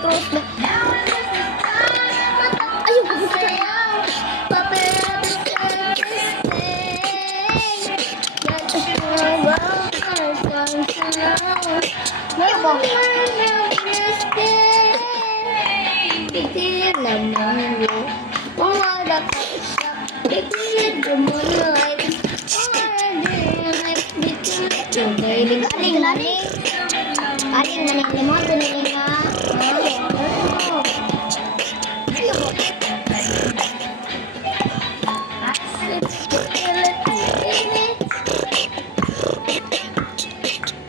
cross na. Ayun, Aling maning mo, tuloy nga.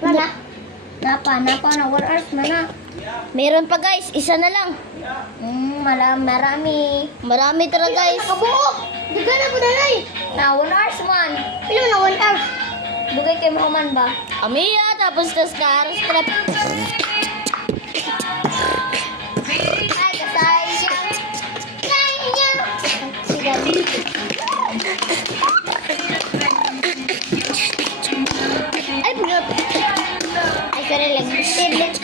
Wala. Napa na 1 hours na. Meron pa guys, isa na lang. Marami. Marami talaga guys. Kabuo. Daga na po nanay. Na 1 hours man. Pila na 1 hours? Bugay kay mo man ba? Amiya, tapos tas karos trap. Ay, kasayang. Sayang. Sigabi. Ay, bunot. Ay, kare lang. Tidlit.